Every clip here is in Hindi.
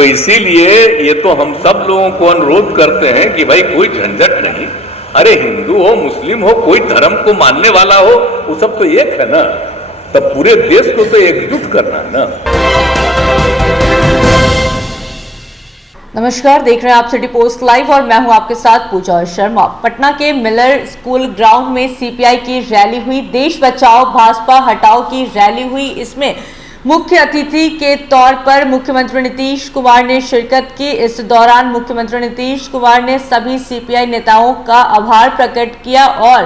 तो इसीलिए ये तो हम सब लोगों को अनुरोध करते हैं कि भाई कोई झंझट नहीं। अरे हिंदू हो, मुस्लिम हो, कोई धर्म को मानने वाला हो, वो सब तो एक है ना। तब पूरे देश को तो एकजुट करना है ना। नमस्कार, देख रहे हैं आप सिटी पोस्ट लाइव और मैं हूं आपके साथ पूजा शर्मा। पटना के मिलर स्कूल ग्राउंड में सीपीआई की रैली हुई। देश बचाओ भाजपा हटाओ की रैली हुई। इसमें मुख्य अतिथि के तौर पर मुख्यमंत्री नीतीश कुमार ने शिरकत की। इस दौरान मुख्यमंत्री नीतीश कुमार ने सभी सीपीआई नेताओं का आभार प्रकट किया और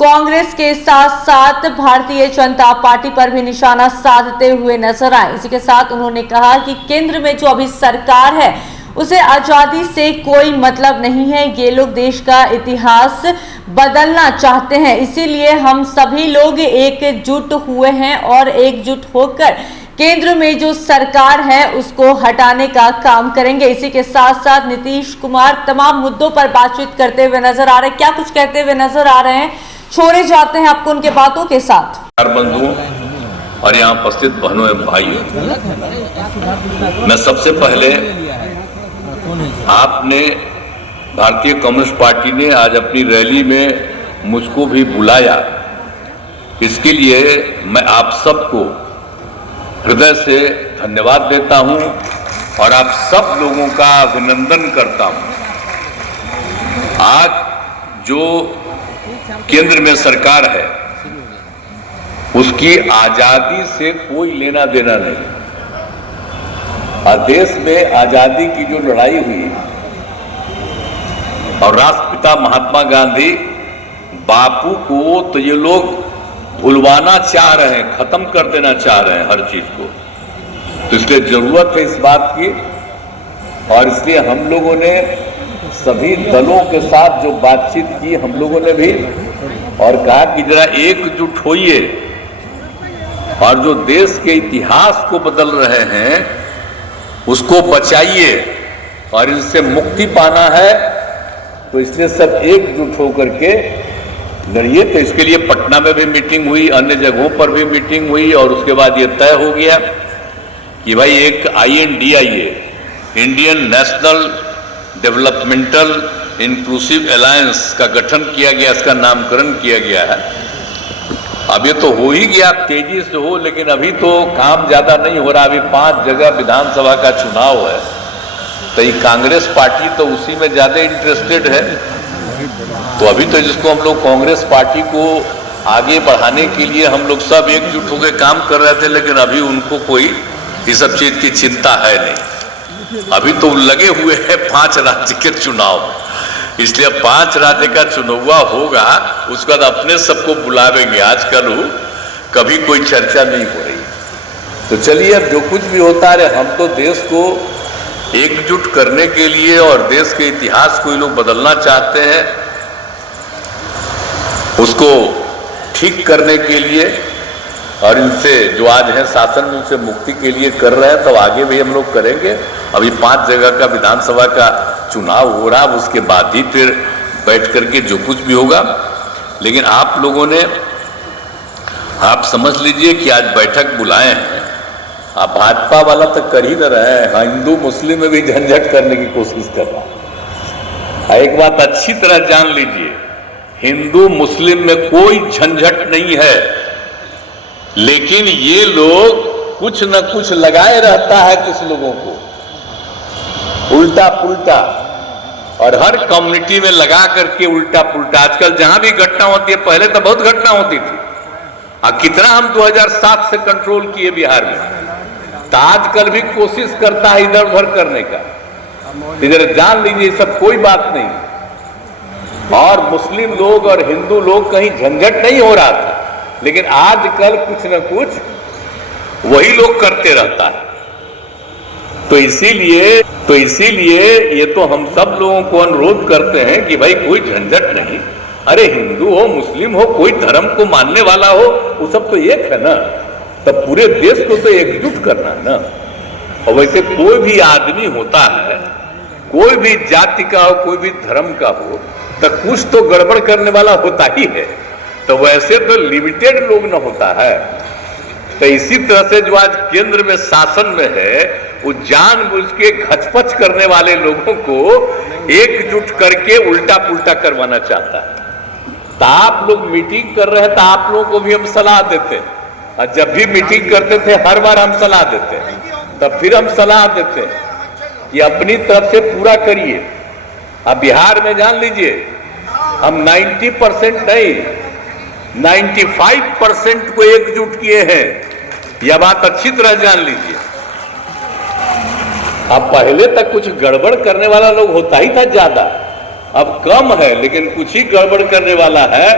कांग्रेस के साथ साथ भारतीय जनता पार्टी पर भी निशाना साधते हुए नजर आए। इसी के साथ उन्होंने कहा कि केंद्र में जो अभी सरकार है उसे आजादी से कोई मतलब नहीं है। ये लोग देश का इतिहास बदलना चाहते हैं, इसीलिए हम सभी लोग एकजुट हुए हैं और एकजुट होकर केंद्र में जो सरकार है उसको हटाने का काम करेंगे। इसी के साथ साथ नीतीश कुमार तमाम मुद्दों पर बातचीत करते हुए नजर आ रहे हैं। क्या कुछ कहते हुए नजर आ रहे हैं, छोड़े जाते हैं आपको उनके बातों के साथ। बंधुओं और यहाँ उपस्थित बहनों एवं भाइयों, मैं सबसे पहले आपने भारतीय कम्युनिस्ट पार्टी ने आज अपनी रैली में मुझको भी बुलाया, इसके लिए मैं आप सबको हृदय से धन्यवाद देता हूं और आप सब लोगों का अभिनंदन करता हूं। आज जो केंद्र में सरकार है उसकी आजादी से कोई लेना देना नहीं। देश में आजादी की जो लड़ाई हुई और राष्ट्रपिता महात्मा गांधी बापू को तो ये लोग भुलवाना चाह रहे हैं, खत्म कर देना चाह रहे हैं हर चीज को। तो इसलिए जरूरत है इस बात की और इसलिए हम लोगों ने सभी दलों के साथ जो बातचीत की हम लोगों ने भी और कहा कि जरा एकजुट होइए और जो देश के इतिहास को बदल रहे हैं उसको बचाइए और इनसे मुक्ति पाना है। तो इसलिए सब एकजुट होकर के लड़िए। तो इसके लिए पटना में भी मीटिंग हुई, अन्य जगहों पर भी मीटिंग हुई और उसके बाद ये तय हो गया कि भाई एक INDIA, Indian national developmental inclusive alliance का गठन किया गया, इसका नामकरण किया गया है। अब ये तो हो ही गया, तेजी से हो, लेकिन अभी तो काम ज्यादा नहीं हो रहा। अभी 5 जगह विधानसभा का चुनाव है, तो ये कांग्रेस पार्टी तो उसी में ज्यादा इंटरेस्टेड है। तो अभी तो जिसको हम लोग कांग्रेस पार्टी को आगे बढ़ाने के लिए हम लोग सब एकजुट होकर काम कर रहे थे, लेकिन अभी उनको कोई इस सब चीज की चिंता है नहीं। अभी तो लगे हुए हैं 5 राज्य के चुनाव, इसलिए 5 राज्य का चुनाव होगा, उसके बाद अपने सबको बुलावेंगे। आजकल कभी कोई चर्चा नहीं हो रही। तो चलिए, अब जो कुछ भी होता है, हम तो देश को एकजुट करने के लिए और देश के इतिहास को ये लोग बदलना चाहते हैं, उसको ठीक करने के लिए और इनसे जो आज है शासन में उनसे मुक्ति के लिए कर रहे हैं। तो आगे भी हम लोग करेंगे। अभी 5 जगह का विधानसभा का चुनाव हो रहा, उसके बाद ही फिर बैठ करके जो कुछ भी होगा। लेकिन आप लोगों ने, आप समझ लीजिए कि आज बैठक बुलाए हैं, आप भाजपा वाला तो कर ही न रहे हैं, हिंदू मुस्लिम में भी झंझट करने की कोशिश कर रहा है। एक बात अच्छी तरह जान लीजिए, हिंदू मुस्लिम में कोई झंझट नहीं है, लेकिन ये लोग कुछ न कुछ लगाए रहता है कुछ लोगों को, उल्टा पुल्टा, और हर कम्युनिटी में लगा करके उल्टा पुल्टा। आजकल जहां भी घटना होती है, पहले तो बहुत घटना होती थी, कितना हम 2007 से कंट्रोल किए बिहार में, तो आजकल भी कोशिश करता है इधर उधर करने का। इधर जान लीजिए सब कोई बात नहीं। और मुस्लिम लोग और हिंदू लोग कहीं झंझट नहीं हो रहा था, लेकिन आजकल कुछ न कुछ वही लोग करते रहता है। तो इसीलिए ये तो हम सब लोगों को अनुरोध करते हैं कि भाई कोई झंझट नहीं। अरे हिंदू हो, मुस्लिम हो, कोई धर्म को मानने वाला हो, वो सब तो एक है ना। तब पूरे देश को तो एकजुट करना है ना। और वैसे कोई भी आदमी होता है, कोई भी जाति का हो, कोई भी धर्म का हो, तो कुछ तो गड़बड़ करने वाला होता ही है। तो वैसे तो लिमिटेड लोग न होता है, तो इसी तरह से जो आज केंद्र में शासन में है, वो जानबूझ के घचपच करने वाले लोगों को एकजुट करके उल्टा पुल्टा करवाना चाहता है। तो आप लोग मीटिंग कर रहे हैं तो आप लोगों को भी हम सलाह देते हैं, और जब भी मीटिंग करते थे हर बार हम सलाह देते हैं, तब फिर हम सलाह देते हैं कि अपनी तरफ से पूरा करिए। अब बिहार में जान लीजिए, हम 90% नहीं 95% को एकजुट किए हैं, यह बात अच्छी तरह जान लीजिए। अब पहले तक कुछ गड़बड़ करने वाला लोग होता ही था ज्यादा, अब कम है, लेकिन कुछ ही गड़बड़ करने वाला है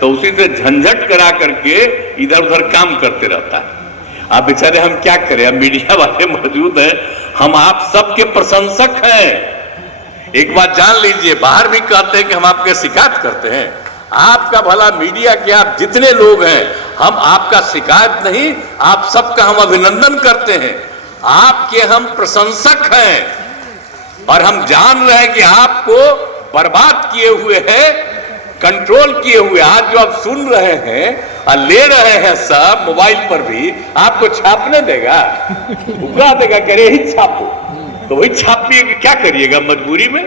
तो उसी से झंझट करा करके इधर उधर काम करते रहता है। अब बेचारे हम क्या करें, अब मीडिया वाले मौजूद हैं, हम आप सबके प्रशंसक हैं। एक बात जान लीजिए, बाहर भी कहते हैं कि हम आपके शिकायत करते हैं, आपका भला मीडिया के आप जितने लोग हैं, हम आपका शिकायत नहीं, आप सबका हम अभिनंदन करते हैं, आपके हम प्रशंसक हैं, और हम जान रहे हैं कि आपको बर्बाद किए हुए हैं, कंट्रोल किए हुए। आज जो आप सुन रहे हैं और ले रहे हैं सब मोबाइल पर भी, आपको छापने देगा, उगा देगा, करे ही छापो, तो वही छापिए, क्या करिएगा मजबूरी में।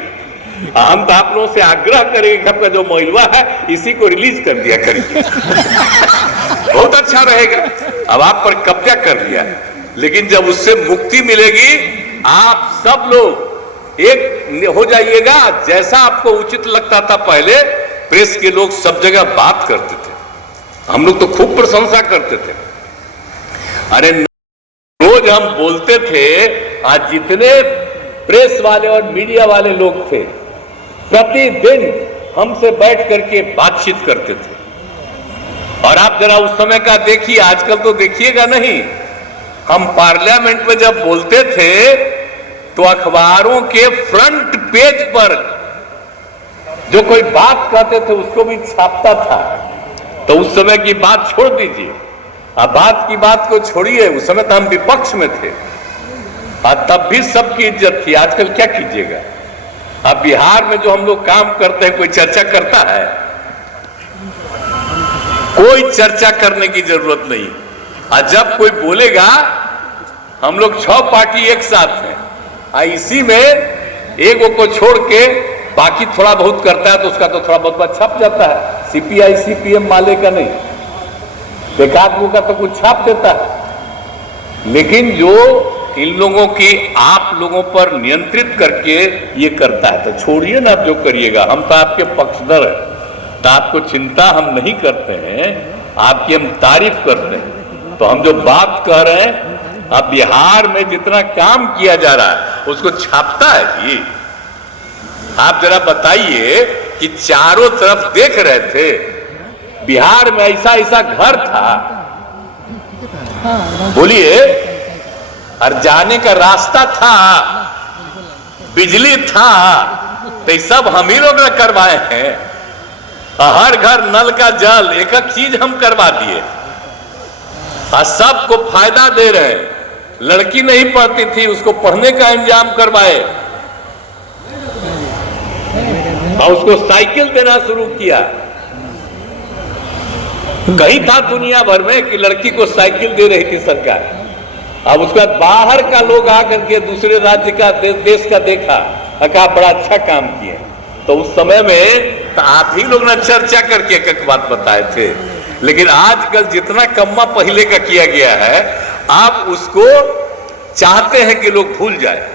हम तो आप लोगों से आग्रह करेंगे कि आपका जो मोइलवा है इसी को रिलीज कर दिया करिए, बहुत अच्छा रहेगा। अब आप पर कब्जा कर लिया है, लेकिन जब उससे मुक्ति मिलेगी, आप सब लोग एक हो जाइएगा। जैसा आपको उचित लगता था पहले, प्रेस के लोग सब जगह बात करते थे, हम लोग तो खूब प्रशंसा करते थे। अरे रोज हम बोलते थे, आज जितने प्रेस वाले और मीडिया वाले लोग थे, प्रतिदिन हमसे बैठ करके बातचीत करते थे। और आप जरा उस समय का देखिए, आजकल तो देखिएगा नहीं। हम पार्लियामेंट में जब बोलते थे तो अखबारों के फ्रंट पेज पर जो कोई बात कहते थे उसको भी छापता था। तो उस समय की बात छोड़ दीजिए, अब बात की बात को छोड़िए, उस समय तो हम विपक्ष में थे और तब भी सबकी इज्जत थी। आजकल क्या कीजिएगा, अब बिहार में जो हम लोग काम करते हैं, कोई चर्चा करता है? कोई चर्चा करने की जरूरत नहीं। और जब कोई बोलेगा, हम लोग 6 पार्टी एक साथ हैं, इसी में एक को छोड़ के बाकी थोड़ा बहुत करता है तो उसका तो थोड़ा बहुत छप जाता है। सीपीआई सीपीएम वाले का नहीं, एकाध का तो कुछ छाप देता है, लेकिन जो इन लोगों की आप लोगों पर नियंत्रित करके ये करता है, तो छोड़िए ना, आप जो करिएगा। हम तो आपके पक्षधर हैं, तो आपको चिंता हम नहीं करते हैं, आपकी हम तारीफ करते हैं। तो हम जो बात कह रहे हैं, अब बिहार में जितना काम किया जा रहा है उसको छापता है कि आप जरा बताइए कि चारों तरफ देख रहे थे, बिहार में ऐसा ऐसा घर था, बोलिए, और जाने का रास्ता था, बिजली था, तो ये सब हम ही लोग ने करवाए हैं। हर घर नल का जल, एक एक चीज हम करवा दिए और सबको फायदा दे रहे हैं। लड़की नहीं पढ़ती थी, उसको पढ़ने का इंतजाम करवाए और उसको साइकिल देना शुरू किया। कहीं था दुनिया भर में कि लड़की को साइकिल दे रही थी सरकार। अब उसके बाद बाहर का लोग आकर के दूसरे राज्य का देश का देखा, कहा बड़ा अच्छा काम किए। तो उस समय में तो आप ही लोग ने चर्चा करके एक बात बताए थे, लेकिन आजकल जितना कम्मा पहले का किया गया है, आप उसको चाहते हैं कि लोग भूल जाए।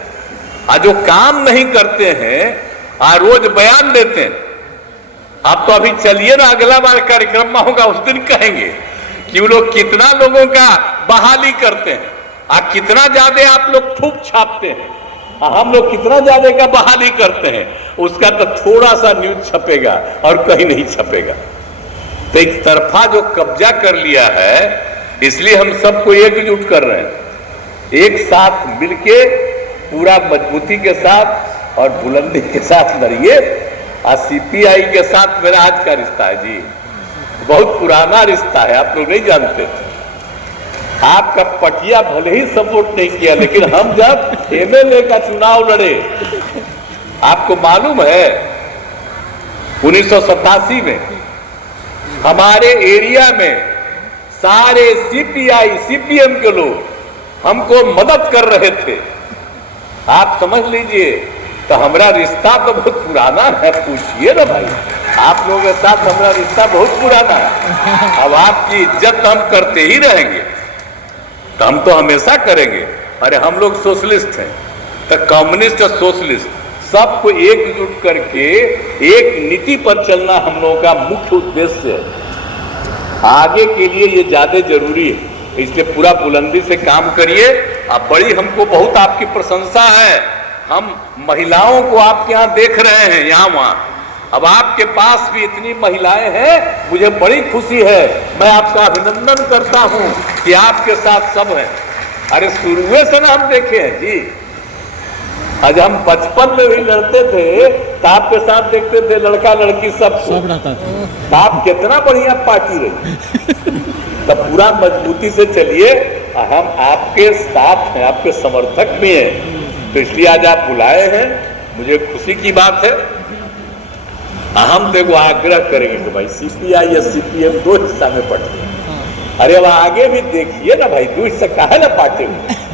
और जो काम नहीं करते हैं, रोज बयान देते हैं। आप तो अभी चलिए ना, अगला बार कार्यक्रम में होगा, उस दिन कहेंगे कि वो लोग कितना लोगों का बहाली करते हैं, कितना ज्यादा आप लोग खूब छापते हैं, हम लोग कितना ज्यादा का बहाली करते हैं। उसका तो थोड़ा सा न्यूज छपेगा और कहीं नहीं छपेगा। तो एक तरफा जो कब्जा कर लिया है, इसलिए हम सबको एकजुट कर रहे हैं, एक साथ मिलके पूरा मजबूती के साथ और बुलंदी के साथ लड़िए। और सीपीआई के साथ मेरा आज का रिश्ता है जी, बहुत पुराना रिश्ता है, आप लोग नहीं जानते। आपका पटिया भले ही सपोर्ट नहीं किया, लेकिन हम जब एमएलए का चुनाव लड़े, आपको मालूम है 1987 में हमारे एरिया में सारे सीपीआई सीपीएम के लोग हमको मदद कर रहे थे। आप समझ लीजिए, तो हमारा रिश्ता तो बहुत पुराना है, पूछिए ना भाई, आप लोगों के साथ हमारा रिश्ता बहुत पुराना है। अब आपकी इज्जत हम करते ही रहेंगे, तो हम तो हमेशा करेंगे। अरे हम लोग सोशलिस्ट हैं, तो कम्युनिस्ट और सोशलिस्ट सबको एकजुट करके एक नीति पर चलना हम लोगों का मुख्य उद्देश्य है। आगे के लिए ये ज्यादा जरूरी है, इसलिए पूरा बुलंदी से काम करिए। अब बड़ी हमको बहुत आपकी प्रशंसा है, हम महिलाओं को आपके यहाँ देख रहे हैं यहाँ वहाँ। अब आपके पास भी इतनी महिलाएं हैं, मुझे बड़ी खुशी है। मैं आपका अभिनंदन करता हूं कि आपके साथ सब हैं। अरे शुरू से ना हम देखे हैं जी, आज हम बचपन में भी लड़ते थे तो आपके साथ देखते थे लड़का लड़की सब रहता था। आप कितना बढ़िया पार्टी रही। तो पूरा मजबूती से चलिए, हम आपके साथ हैं, आपके समर्थक भी हैं। तो इसलिए आज आप बुलाए हैं, मुझे खुशी की बात है। हम देखो आग्रह करेंगे कि भाई सीपीआई या सीपीएम दो हिस्सा में पड़ते हैं। अरे अब आगे भी देखिए ना भाई, दो हिस्सा कहा है ना पार्टी में।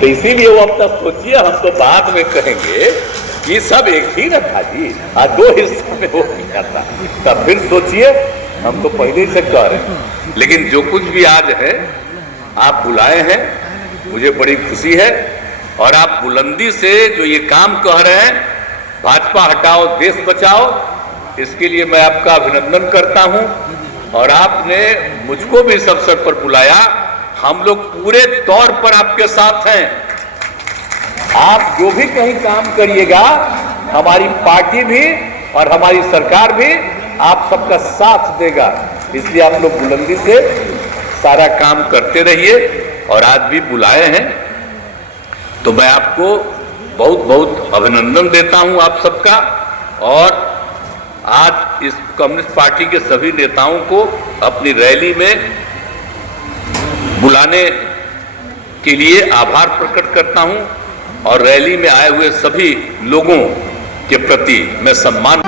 तो इसीलिए वो अब तक सोचिए, हम तो बाद में कहेंगे कि सब एक ही ना था जी, दो हिस्सा में हो गया था। तब फिर सोचिए, हम तो पहले से कह रहे हैं। लेकिन जो कुछ भी आज है, आप बुलाए हैं, मुझे बड़ी खुशी है। और आप बुलंदी से जो ये काम कह रहे हैं, भाजपा हटाओ देश बचाओ, इसके लिए मैं आपका अभिनंदन करता हूं। और आपने मुझको भी इस अवसर पर बुलाया, हम लोग पूरे तौर पर आपके साथ हैं। आप जो भी कहीं काम करिएगा, हमारी पार्टी भी और हमारी सरकार भी आप सबका साथ देगा। इसलिए आप लोग बुलंदी से सारा काम करते रहिए। और आज भी बुलाए हैं, तो मैं आपको बहुत बहुत अभिनंदन देता हूं आप सबका। और आज इस कम्युनिस्ट पार्टी के सभी नेताओं को अपनी रैली में बुलाने के लिए आभार प्रकट करता हूं। और रैली में आए हुए सभी लोगों के प्रति मैं सम्मान